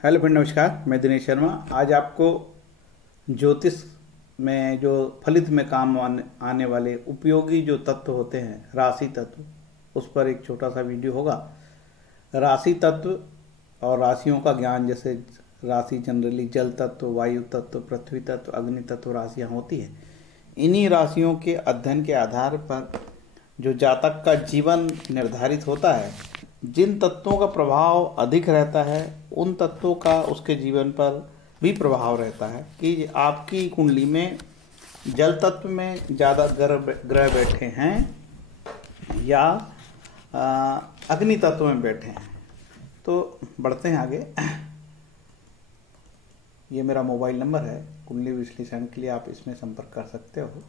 Hello friend, नमस्कार। मैं दिनेश शर्मा। आज आपको ज्योतिष में जो फलित में काम आने वाले उपयोगी जो तत्व होते हैं, राशि तत्व, उस पर एक छोटा सा वीडियो होगा। राशि तत्व और राशियों का ज्ञान, जैसे राशि जनरली जल तत्व, वायु तत्व, पृथ्वी तत्व, अग्नि तत्व राशियाँ होती है। इन्हीं राशियों के अध्ययन के आधार पर जो जातक का जीवन निर्धारित होता है, जिन तत्वों का प्रभाव अधिक रहता है उन तत्वों का उसके जीवन पर भी प्रभाव रहता है। कि आपकी कुंडली में जल तत्व में ज़्यादा ग्रह बैठे हैं या अग्नि तत्व में बैठे हैं। तो बढ़ते हैं आगे। ये मेरा मोबाइल नंबर है, कुंडली विश्लेषण के लिए आप इसमें संपर्क कर सकते हो।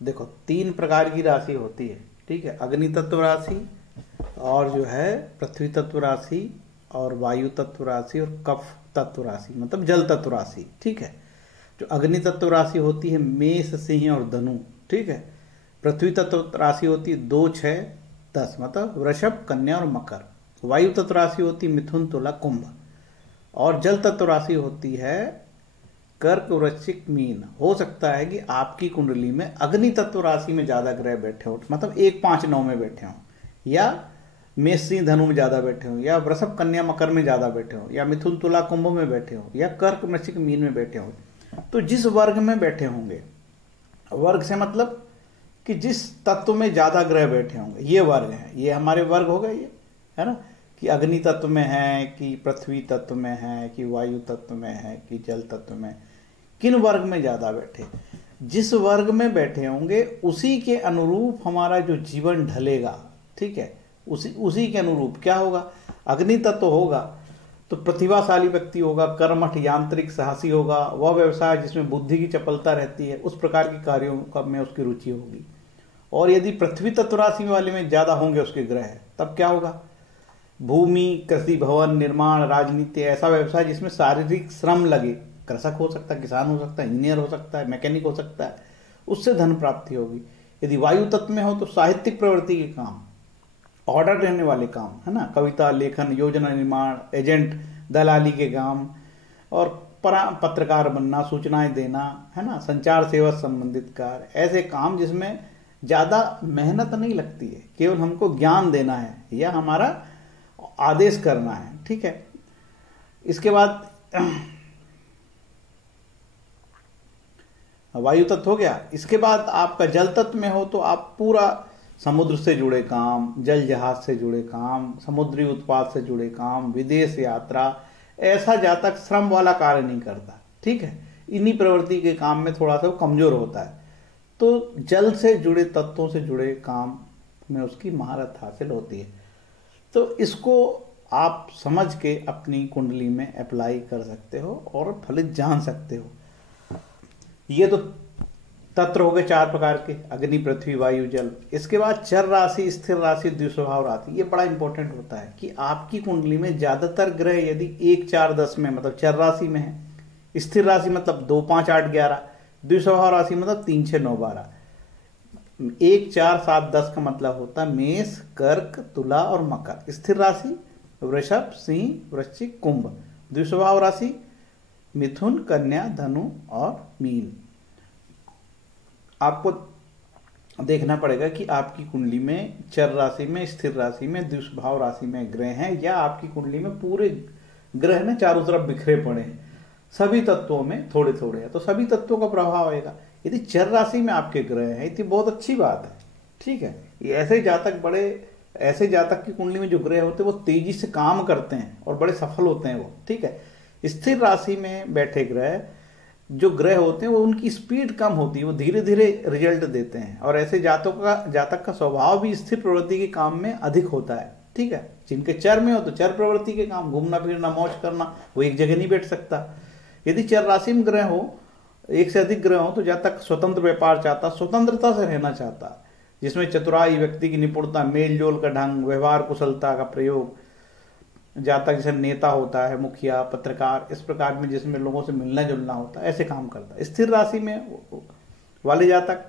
देखो, 3 प्रकार की राशि होती है, ठीक है। अग्नि तत्व राशि, और जो है पृथ्वी तत्व राशि, और वायु तत्व राशि, और कफ तत्व राशि, मतलब जल तत्व राशि, ठीक है। जो अग्नि तत्व राशि होती है मेष, सिंह और धनु, ठीक है। पृथ्वी तत्व राशि होती है 2, 6, 10, मतलब वृषभ, कन्या और मकर। वायु तत्व राशि होती है मिथुन, तुला, कुंभ। और जल तत्व राशि होती है कर्क, वृश्चिक, मीन। हो सकता है कि आपकी कुंडली में अग्नि तत्व राशि में ज्यादा ग्रह बैठे हो, मतलब 1, 5, 9 में बैठे हो, या मेष, सिंह, धनु में ज्यादा बैठे हो, या वृषभ, कन्या, मकर में ज्यादा बैठे हो, या मिथुन, तुला, कुंभ में बैठे हो, या कर्क, वृश्चिक, मीन में बैठे हो। तो जिस वर्ग में बैठे होंगे, वर्ग से मतलब कि जिस तत्व में ज्यादा ग्रह बैठे होंगे, ये वर्ग है। ये हमारे वर्ग हो गए, ये है ना, कि अग्नि तत्व में है, कि पृथ्वी तत्व में है, कि वायु तत्व में है, कि जल तत्व में। किन वर्ग में ज्यादा बैठे, जिस वर्ग में बैठे होंगे उसी के अनुरूप हमारा जो जीवन ढलेगा, ठीक है। उसी के अनुरूप क्या होगा। अग्नि तत्व होगा तो प्रतिभाशाली व्यक्ति होगा, कर्मठ, यांत्रिक, साहसी होगा। वह व्यवसाय जिसमें बुद्धि की चपलता रहती है, उस प्रकार के कार्यों में उसकी रुचि होगी। और यदि पृथ्वी तत्व राशि वाले में ज्यादा होंगे उसके ग्रह, तब क्या होगा। भूमि, कृषि, भवन निर्माण, राजनीति, ऐसा व्यवसाय जिसमें शारीरिक श्रम लगे। कृषक हो सकता है, किसान हो सकता है, इंजीनियर हो सकता है, मैकेनिक हो सकता है, उससे धन प्राप्ति होगी। यदि वायु तत्व में हो तो साहित्यिक प्रवृत्ति के काम, ऑर्डर रहने वाले काम, है ना, कविता लेखन, योजना निर्माण, एजेंट, दलाली के काम, और पत्रकार बनना, सूचनाएं देना, है ना, संचार सेवा संबंधित कार्य, ऐसे काम जिसमें ज्यादा मेहनत नहीं लगती है, केवल हमको ज्ञान देना है या हमारा आदेश करना है, ठीक है। इसके बाद वायु तत्व हो गया। इसके बाद आपका जल तत्व में हो तो आप पूरा समुद्र से जुड़े काम, जल जहाज से जुड़े काम, समुद्री उत्पाद से जुड़े काम, विदेश यात्रा, ऐसा जातक श्रम वाला कार्य नहीं करता, ठीक है। इन्हीं प्रवृत्ति के काम में थोड़ा सा कमजोर होता है। तो जल से जुड़े तत्वों से जुड़े काम में उसकी महारत हासिल होती है। तो इसको आप समझ के अपनी कुंडली में अप्लाई कर सकते हो और फलित जान सकते हो। ये तो तत्व हो गए 4 प्रकार के, अग्नि, पृथ्वी, वायु, जल। इसके बाद चर राशि, स्थिर राशि, द्विस्वभाव राशि। ये बड़ा इंपॉर्टेंट होता है कि आपकी कुंडली में ज्यादातर ग्रह यदि 1, 4, 10 में, मतलब चर राशि में है। स्थिर राशि मतलब 2, 5, 8, 11। द्विस्वभाव राशि मतलब 3, 6, 9, 12। 1, 4, 7, 10 का मतलब होता है मेष, कर्क, तुला और मकर। स्थिर राशि वृषभ, सिंह, वृश्चिक, कुंभ। द्विस्वभाव राशि मिथुन, कन्या, धनु और मीन। आपको देखना पड़ेगा कि आपकी कुंडली में चर राशि में, स्थिर राशि में, द्विस्वभाव राशि में ग्रह हैं, या आपकी कुंडली में पूरे ग्रह ने चारों तरफ बिखरे पड़े हैं, सभी तत्वों में थोड़े थोड़े हैं, तो सभी तत्वों का प्रभाव आएगा। यदि चर राशि में आपके ग्रह हैं तो बहुत अच्छी बात है, ठीक है। ये ऐसे जातक की कुंडली में जो ग्रह होते हैं वो तेजी से काम करते हैं और बड़े सफल होते हैं वो, ठीक है। स्थिर राशि में बैठे ग्रह, जो ग्रह होते हैं वो उनकी स्पीड कम होती है, वो धीरे धीरे रिजल्ट देते हैं। और ऐसे जातक का स्वभाव भी स्थिर प्रवृत्ति के काम में अधिक होता है, ठीक है। जिनके चर में हो तो चर प्रवृत्ति के काम, घूमना फिरना, मौज करना, वो एक जगह नहीं बैठ सकता। यदि चर राशि में ग्रह हो, 1 से अधिक ग्रह हो, तो जातक स्वतंत्र व्यापार चाहता, स्वतंत्रता से रहना चाहता, जिसमें चतुराई, व्यक्ति की निपुणता, मेल जोल का ढंग, व्यवहार कुशलता का प्रयोग। जातक जैसे नेता होता है, मुखिया, पत्रकार, इस प्रकार में जिसमें लोगों से मिलना जुलना होता है, ऐसे काम करता है। स्थिर राशि में वाले जातक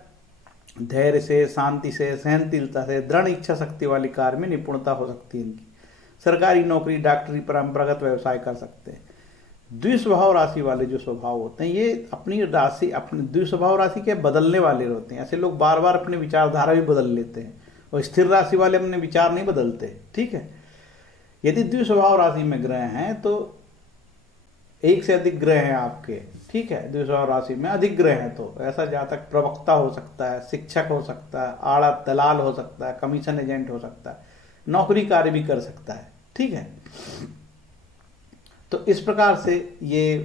धैर्य से, शांति से, सहनशीलता से, दृढ़ इच्छा शक्ति वाली कार्य में निपुणता हो सकती है इनकी। सरकारी नौकरी, डॉक्टरी, परंपरागत व्यवसाय कर सकते हैं। द्विस्वभाव राशि वाले जो स्वभाव होते हैं ये अपनी राशि, अपने द्विस्वभाव राशि के बदलने वाले होते हैं। ऐसे लोग बार बार अपने विचारधारा भी बदल लेते हैं, और स्थिर राशि वाले अपने विचार नहीं बदलते। ठीक है, यदि द्विस्वभाव राशि में ग्रह हैं तो एक से अधिक ग्रह हैं आपके, ठीक है, द्विस्वभाव राशि में अधिक ग्रह हैं तो ऐसा जातक प्रवक्ता हो सकता है, शिक्षक हो सकता है, आड़ा दलाल हो सकता है, कमीशन एजेंट हो सकता है, नौकरी कार्य भी कर सकता है। ठीक है, तो इस प्रकार से ये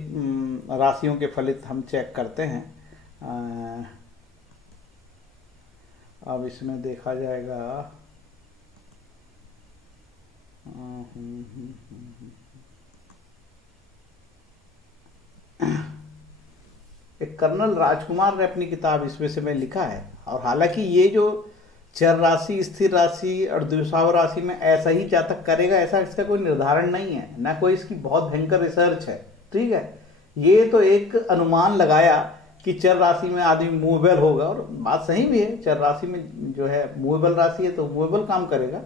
राशियों के फलित हम चेक करते हैं। अब इसमें देखा जाएगा एक कर्नल राजकुमार ने अपनी किताब इसमें से में लिखा है, और हालांकि ये जो चर राशि, स्थिर राशि और द्विस्वभाव राशि में ऐसा ही जातक करेगा, ऐसा इसका कोई निर्धारण नहीं है, ना कोई इसकी बहुत भयंकर रिसर्च है। ठीक है, ये तो एक अनुमान लगाया कि चर राशि में आदमी मूवेबल होगा, और बात सही भी है, चर राशि में जो है मूवेबल राशि है तो मूवेबल काम करेगा,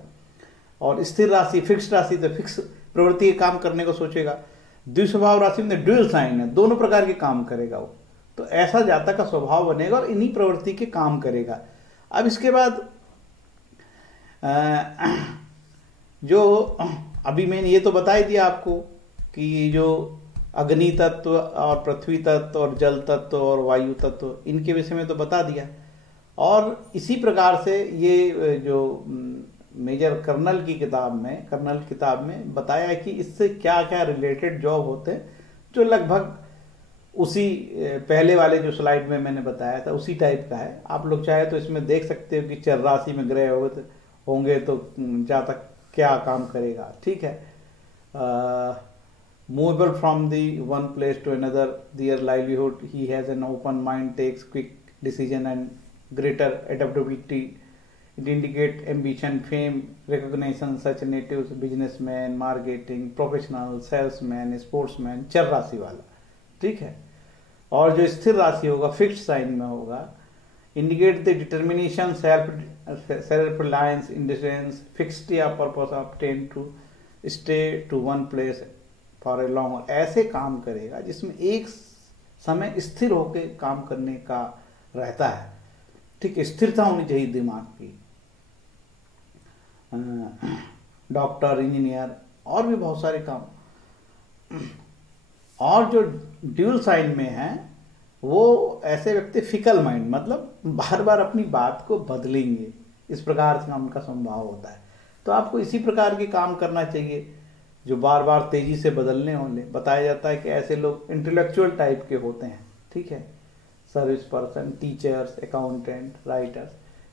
और स्थिर राशि, फिक्स राशि तो फिक्स प्रवृत्ति के काम करने को सोचेगा। द्विस्वभाव राशि में ड्यूअल साइन है, दोनों प्रकार के काम करेगा वो, तो ऐसा जातक का स्वभाव बनेगा और इन्हीं प्रवृत्ति के काम करेगा। अब इसके बाद जो अभी मैंने ये तो बता ही दिया आपको कि जो अग्नि तत्व और पृथ्वी तत्व और जल तत्व और वायु तत्व, इनके विषय में तो बता दिया। और इसी प्रकार से ये जो मेजर कर्नल की किताब में बताया है कि इससे क्या क्या रिलेटेड जॉब होते हैं, जो लगभग उसी पहले वाले जो स्लाइड में मैंने बताया था उसी टाइप का है। आप लोग चाहे तो इसमें देख सकते हो कि चर राशि में ग्रह होंगे तो जातक क्या काम करेगा। ठीक है, movable from the one place to another, there livelihood, he has an open mind, takes quick decision and greater adaptability, it indicate ambition, fame, recognition, such natives, businessman, marketing professional, salesman, sportsman, चर राशि वाला। ठीक है, और जो स्थिर राशि होगा फिक्स्ड साइन में होगा, indicate the determination, self reliance, independence, fixed या purpose obtain to stay to one place for a long, ऐसे काम करेगा जिसमें एक समय स्थिर होकर काम करने का रहता है। ठीक है, स्थिरता होनी चाहिए दिमाग की। डॉक्टर, इंजीनियर और भी बहुत सारे काम। और जो ड्यूल साइन में है वो ऐसे व्यक्ति फिकल माइंड, मतलब बार बार अपनी बात को बदलेंगे, इस प्रकार से उनका स्वभाव होता है। तो आपको इसी प्रकार के काम करना चाहिए जो बार बार तेजी से बदलने होंगे। बताया जाता है कि ऐसे लोग इंटेलेक्चुअल टाइप के होते हैं। ठीक है, service person, teachers, accountant, writers.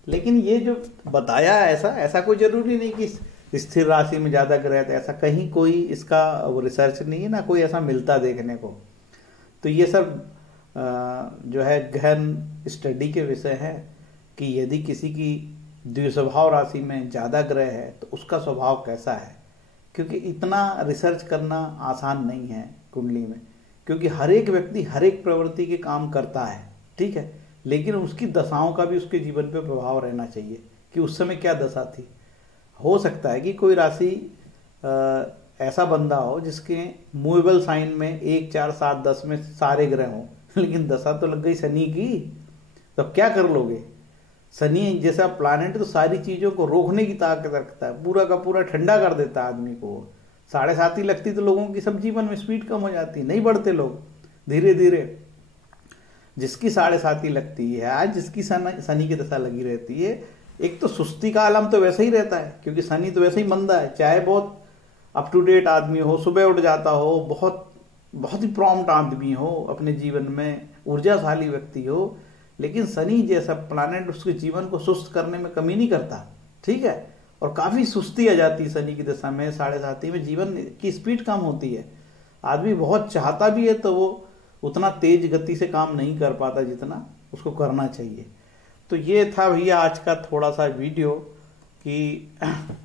लेकिन ये जो बताया ऐसा कोई जरूरी नहीं कि स्थिर राशि में ज्यादा ग्रह है, ऐसा कहीं कोई इसका वो रिसर्च नहीं है, ना कोई ऐसा मिलता देखने को। तो ये सब जो है गहन स्टडी के विषय है कि यदि किसी की द्विस्वभाव राशि में ज्यादा ग्रह है तो उसका स्वभाव कैसा है, क्योंकि इतना रिसर्च करना आसान नहीं है कुंडली में, क्योंकि हर एक व्यक्ति हर एक प्रवृत्ति के काम करता है। ठीक है, लेकिन उसकी दशाओं का भी उसके जीवन पे प्रभाव रहना चाहिए कि उस समय क्या दशा थी। हो सकता है कि कोई राशि ऐसा बंदा हो जिसके मूवेबल साइन में 1, 4, 7, 10 में सारे ग्रह हों, लेकिन दशा तो लग गई शनि की, तो क्या कर लोगे। शनि जैसा प्लैनेट तो सारी चीजों को रोकने की ताकत रखता है, पूरा का पूरा ठंडा कर देता है आदमी को। 7.5 लगती तो लोगों की सब जीवन में स्पीड कम हो जाती, नहीं बढ़ते लोग धीरे धीरे। जिसकी 7.5 लगती है आज, जिसकी शनि की दशा लगी रहती है, एक तो सुस्ती का आलम तो वैसे ही रहता है, क्योंकि शनि तो वैसे ही मंदा है। चाहे बहुत अप टू डेट आदमी हो, सुबह उठ जाता हो, बहुत ही प्रॉम्प्ट आदमी हो, अपने जीवन में ऊर्जाशाली व्यक्ति हो, लेकिन शनि जैसा प्लैनेट उसके जीवन को सुस्त करने में कमी नहीं करता। ठीक है, और काफी सुस्ती आ जाती है शनि की दशा में, 7.5 में जीवन की स्पीड कम होती है। आदमी बहुत चाहता भी है तो वो उतना तेज गति से काम नहीं कर पाता जितना उसको करना चाहिए। तो ये था भैया आज का थोड़ा सा वीडियो कि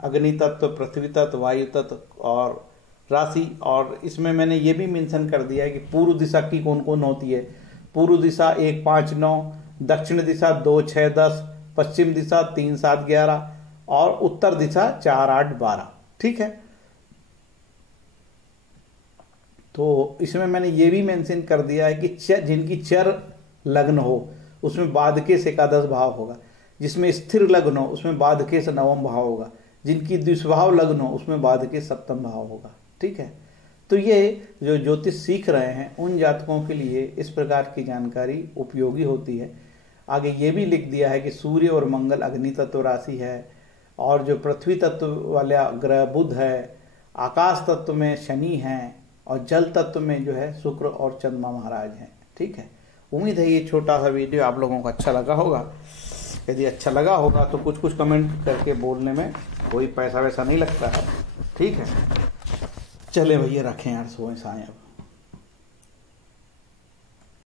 अग्नि तत्व, पृथ्वी तत्व, वायु तत्व और राशि। और इसमें मैंने ये भी मेंशन कर दिया है कि पूर्व दिशा की कौन कौन होती है। पूर्व दिशा 1, 5, 9, दक्षिण दिशा 2, 6, 10, पश्चिम दिशा 3, 7, 11 और उत्तर दिशा 4, 8, 12। ठीक है, तो इसमें मैंने ये भी मेंशन कर दिया है कि जिनकी चर लग्न हो उसमें बाधके से एकादश भाव होगा, जिसमें स्थिर लग्न हो उसमें बाधके से नवम भाव होगा, जिनकी द्विस्वभाव लग्न हो उसमें बाधके सप्तम भाव होगा। ठीक है, तो ये जो ज्योतिष सीख रहे हैं उन जातकों के लिए इस प्रकार की जानकारी उपयोगी होती है। आगे ये भी लिख दिया है कि सूर्य और मंगल अग्नि तत्व राशि है, और जो पृथ्वी तत्व वाला ग्रह बुध है, आकाश तत्व में शनि हैं, और जल तत्व में जो है शुक्र और चंद्रमा महाराज हैं। ठीक है, उम्मीद है ये छोटा सा वीडियो आप लोगों को अच्छा लगा होगा। यदि अच्छा लगा होगा तो कुछ कमेंट करके बोलने में कोई पैसा वैसा नहीं लगता है। ठीक है, चले भैया रखें यार, सोए साएं अब।